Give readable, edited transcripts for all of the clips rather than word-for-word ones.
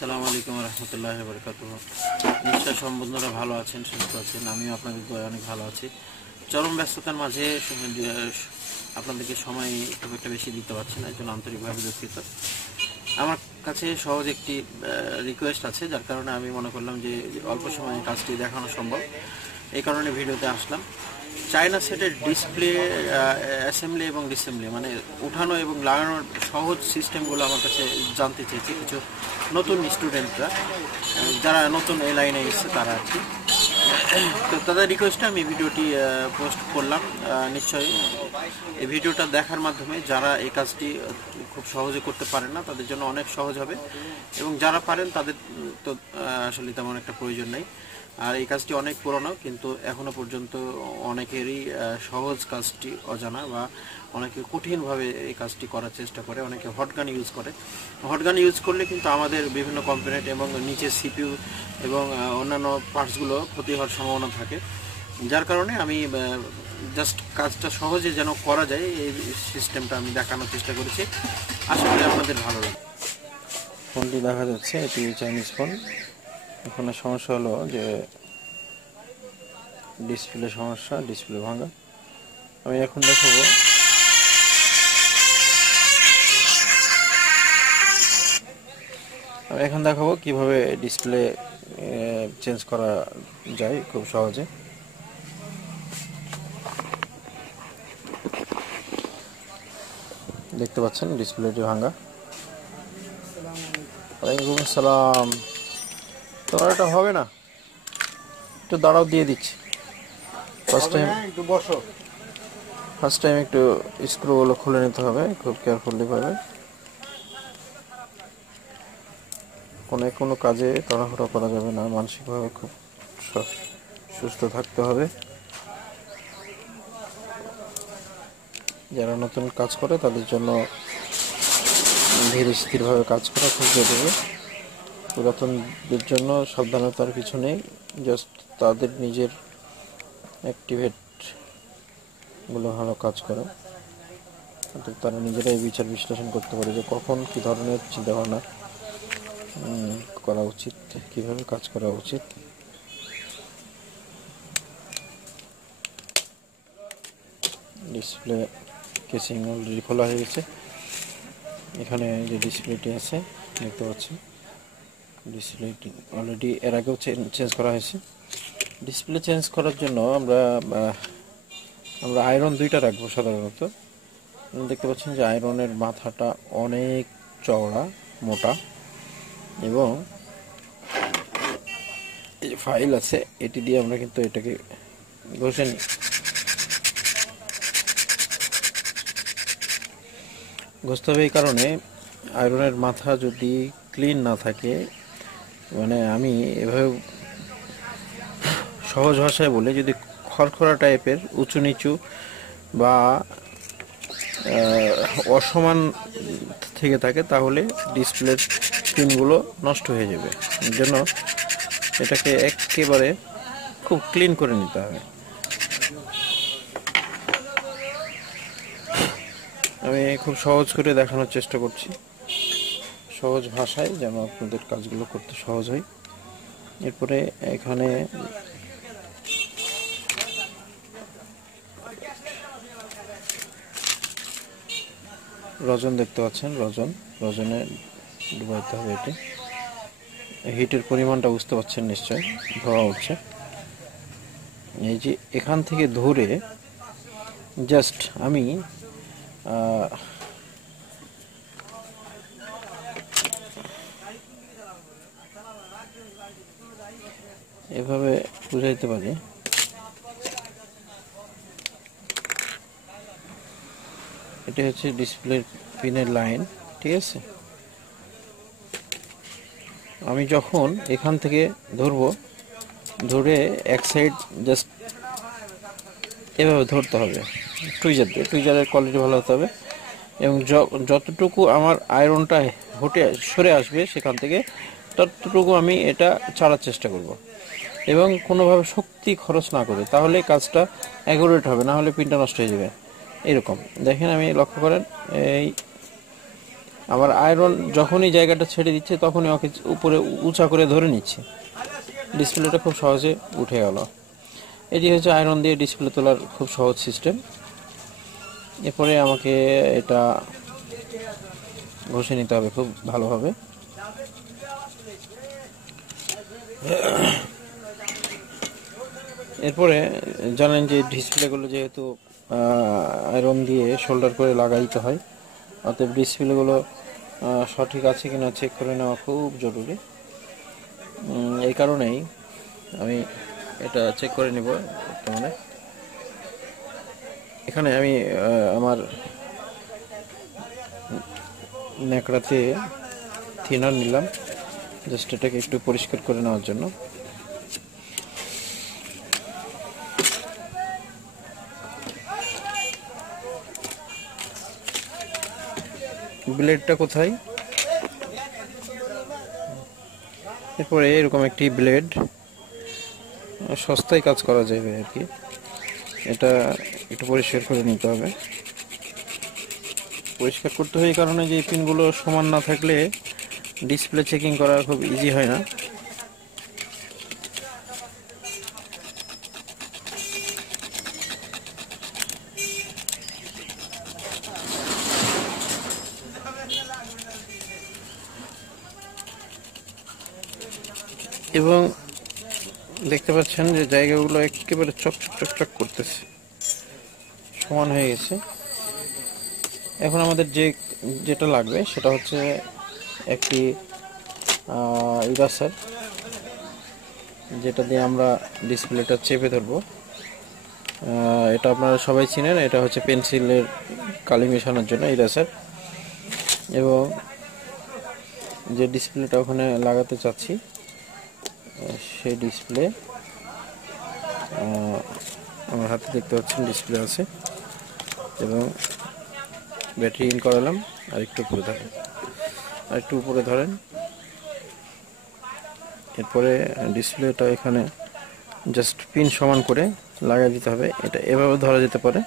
আসসালামু আলাইকুম রহমতুল্লাহি ওয়া বারাকাতুহু। নিশ্চয় সব বন্ধুরা ভালো আছেন, সুস্থ আছেন। আমিও আপনাদের দয়ায় অনেক ভালো আছি। চরম ব্যস্ততার মাঝে আপনাদেরকে সময় খুব একটা বেশি দিতে পারছি না, এই জন্য আন্তরিকভাবে দুঃখিত। আমার কাছে সহজ একটি রিকোয়েস্ট আছে, যার কারণে আমি মনে করলাম যে অল্প সময়ে কাজটি দেখানো সম্ভব, এই কারণে ভিডিওতে আসলাম। চায়না সেটের ডিসপ্লে অ্যাসেম্বলি এবং ডিসেম্বলি মানে উঠানো এবং লাগানোর সহজ সিস্টেমগুলো আমার কাছে জানতে চেয়েছি কিছু নতুন স্টুডেন্টরা, যারা নতুন এই লাইনে এসেছে তারা আর কি। তো তাদের রিকোয়েস্টে আমি ভিডিওটি পোস্ট করলাম। নিশ্চয়ই এই ভিডিওটা দেখার মাধ্যমে যারা এই কাজটি খুব সহজে করতে পারেন না তাদের জন্য অনেক সহজ হবে, এবং যারা পারেন তাদের তো আসলে তেমন একটা প্রয়োজন নেই। আর এই কাজটি অনেক পুরনো, কিন্তু এখনো পর্যন্ত অনেকেরই সহজ কাজটি অজানা, বা অনেকে কঠিনভাবে এই কাজটি করার চেষ্টা করে। অনেকে হটগান ইউজ করে। হটগান ইউজ করলে কিন্তু আমাদের বিভিন্ন কম্পোনেন্ট এবং নিচে সিপিইউ এবং অন্যান্য পার্টসগুলো ক্ষতি হওয়ার সম্ভাবনা থাকে, যার কারণে আমি জাস্ট কাজটা সহজে যেন করা যায় এই সিস্টেমটা আমি দেখানোর চেষ্টা করেছি। আশা করি আপনাদের ভালো লাগে। ফোনটি দেখা যাচ্ছে, এটি চাইনিজ ফোন। এখানে সমস্যা হলো যে ডিসপ্লে সমস্যা, ডিসপ্লে ভাঙা। আমি এখন দেখাবো কিভাবে ডিসপ্লে চেঞ্জ করা যায় খুব সহজে। দেখতে পাচ্ছেন ডিসপ্লেটি ভাঙা। ওয়ালাইকুম আসসালাম। তোমার এটা হবে না, একটু দাঁড়াও, দিয়ে দিচ্ছি। ফার্স্ট টাইম একটু স্ক্রুগুলো খুলে নিতে হবে খুব কেয়ারফুলি ভাবে। কোনো কাজে তাড়াহুড়ো করা যাবে না, মানসিকভাবে খুব সুস্থ থাকতে হবে। যারা নতুন কাজ করে তাদের জন্য ধীর স্থিরভাবে কাজ করা খুব জরুরি। পুরাতনদের জন্য সাবধানতার কিছু নেই, জাস্ট তাদের নিজের অ্যাক্টিভেটগুলো ভালো কাজ করে, তারা নিজেরাই বিচার বিশ্লেষণ করতে পারে যে কখন কী ধরনের চিন্তাভাবনা করা উচিত, কীভাবে কাজ করা উচিত। ডিসপ্লে কেসিং অলরেডি খোলা হয়ে গেছে। এখানে যে ডিসপ্লেটি আছে দেখতে পাচ্ছেন, ডিসপ্লেটি অলরেডি এর আগেও চেঞ্জ করা হয়েছে। ডিসপ্লে চেঞ্জ করার জন্য আমরা আয়রন দুইটা রাখবো সাধারণত। দেখতে পাচ্ছেন যে আয়রনের মাথাটা অনেক চওড়া, মোটা, এবং এই ফাইল আছে, এটি দিয়ে আমরা কিন্তু এটাকে ঘষে নিই। ঘষতে হবে এই কারণে, আয়রনের মাথা যদি ক্লিন না থাকে, মানে আমি এভাবে সহজ ভাষায় বলে, যদি খড়খড়া টাইপের উঁচু নিচু বা অসমান থেকে থাকে, তাহলে ডিসপ্লের পিনগুলো নষ্ট হয়ে যাবে। এর জন্য এটাকে একেবারে খুব ক্লিন করে নিতে হবে। আমি খুব সহজ করে দেখানোর চেষ্টা করছি, সহজ ভাষায়, যেন আপনাদের কাজগুলো করতে সহজ হয়। এরপরে এখানে রজন দেখতে পাচ্ছেন, রজনে ডুবাইতে হবে। এটি হিটের পরিমাণটা বুঝতে পারছেন নিশ্চয়, ধোয়া উঠছে। এই যে এখান থেকে ধরে জাস্ট আমি এভাবে বুঝাইতে পারি। এটা হচ্ছে ডিসপ্লে পিনের লাইন, ঠিক আছে। আমি যখন এখান থেকে ধরে এক সাইড জাস্ট এভাবে ধরতে হবে টুইজারের কোয়ালিটি ভালো হতে হবে, এবং যতটুকু আমার আয়রনটা সরে আসবে সেখান থেকে, ততটুকু আমি এটা ছাড়ার চেষ্টা করব, এবং কোনোভাবে শক্তি খরচ না করে, তাহলে কাজটা অ্যাকুরেট হবে, না হলে পিনটা নষ্ট হয়ে যাবে। এরকম দেখেন, আমি লক্ষ্য করেন, এই আবার আয়রন যখনই জায়গাটা ছেড়ে দিচ্ছে তখনই ওকে উপরে উঁচা করে ধরে নিচ্ছে, ডিসপ্লেটা খুব সহজে উঠে গেল। এটি হচ্ছে আয়রন দিয়ে ডিসপ্লে তোলার খুব সহজ সিস্টেম। এরপরে আমাকে এটা ঘষে নিতে হবে খুব ভালোভাবে। এরপরে জানেন যে ডিসপ্লেগুলো যেহেতু আয়রন দিয়ে শোল্ডার করে লাগাইতে হয়, অতএব ডিসপ্লেগুলো সঠিক আছে কিনা চেক করে নেওয়া খুব জরুরি। এই কারণেই আমি এটা চেক করে নিব। মানে এখানে আমি আমার ন্যাকড়াতে থিনার নিলাম, জাস্ট এটাকে একটু পরিষ্কার করে নেওয়ার জন্য। ব্লেডটা কোথায়? এরপরে এরকম একটি ব্লেড, সস্তায় কাজ করা যাবে আর কি, এটা একটু পরিষ্কার করে নিতে হবে। পরিষ্কার করতে হয় এই কারণে যে পিনগুলো সমান না থাকলে ডিসপ্লে চেকিং করা খুব ইজি হয় না। এবং দেখতে পাচ্ছেন যে জায়গাগুলো একেবারে চকচক চকচক করতেছে, সমান হয়ে গেছে। এখন আমাদের যেটা লাগবে সেটা হচ্ছে একটি ইরাসার, যেটা দিয়ে আমরা ডিসপ্লেটা চেপে ধরবো। এটা আপনারা সবাই চিনেন, এটা হচ্ছে পেন্সিলের কালি মেশানোর জন্য ইরাসার। এবং যে ডিসপ্লেটা ওখানে লাগাতে চাচ্ছি সেই ডিসপ্লে আমার হাতে দেখতে পাচ্ছেন ডিসপ্লে আছে, এবং ব্যাটারি ইন করালাম। আর একটু উপরে ধরেন, এরপরে ডিসপ্লেটা এখানে জাস্ট পিন সমান করে লাগিয়ে দিতে হবে। এটা এভাবে ধরা যেতে পারে,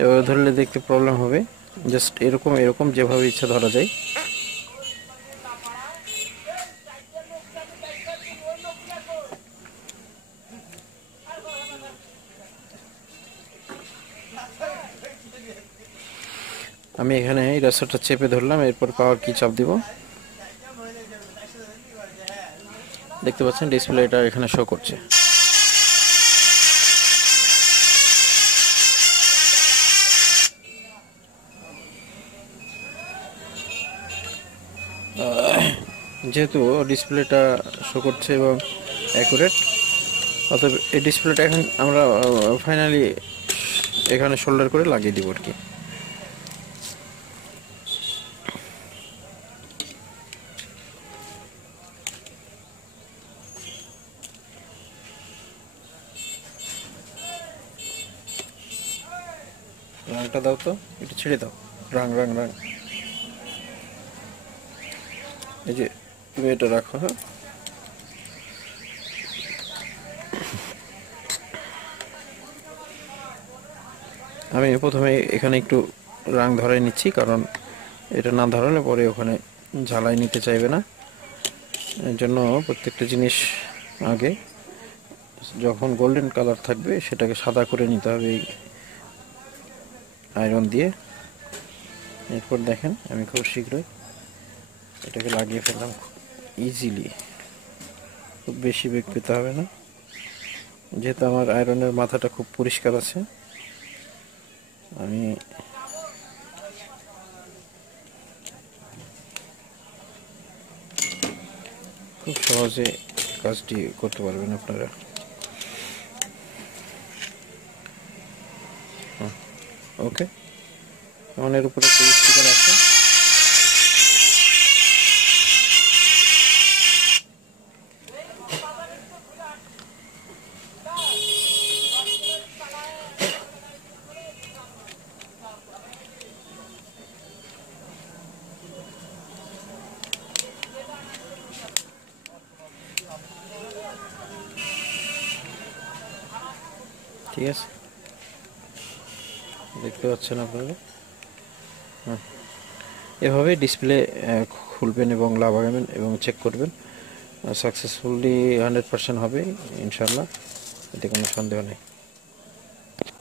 এভাবে ধরলে দেখতে প্রবলেম হবে, জাস্ট এরকম যেভাবে ইচ্ছা ধরা যায়। আমি এখানে এই রাস্তাটা চেপে ধরলাম, এরপর পাওয়ার কি চাপ দিব। দেখতে পাচ্ছেন ডিসপ্লেটা এখানে শো করছে। যেহেতু ডিসপ্লেটা শো করছে এবং অ্যাকুরেট, অতএব এই ডিসপ্লেটা এখন আমরা ফাইনালি এখানে শোল্ডার করে লাগিয়ে দিব আর কি। রাংটা দাও তো, একটু ছেড়ে দাও। রাং। এই যে তুমি এটা রাখো। হ্যাঁ, আমি প্রথমে এখানে একটু রাং ধরাই নিচ্ছি, কারণ এটা না ধরালে পরে ওখানে ঝালাই নিতে চাইবে না। এর জন্য প্রত্যেকটা জিনিস আগে যখন গোল্ডেন কালার থাকবে সেটাকে সাদা করে নিতে হবে এই আয়রন দিয়ে। এরপর দেখেন আমি খুব শীঘ্রই এটাকে লাগিয়ে ফেললাম ইজিলি, খুব বেশি বেগ পেতে হবে না। যেহেতু আমার আয়রনের মাথাটা খুব পরিষ্কার আছে, আমি খুব সহজে কাজটি করতে পারবেন আপনারা। ওকে, এর উপরে একটা স্টিকার আছে, ঠিক আছে, দেখতে পাচ্ছেন আপনারা। এভাবে ডিসপ্লে খুলবেন এবং লাগাবেন এবং চেক করবেন, সাকসেসফুলি 100% হবে ইনশাআল্লাহ, এতে কোনো সন্দেহ নেই।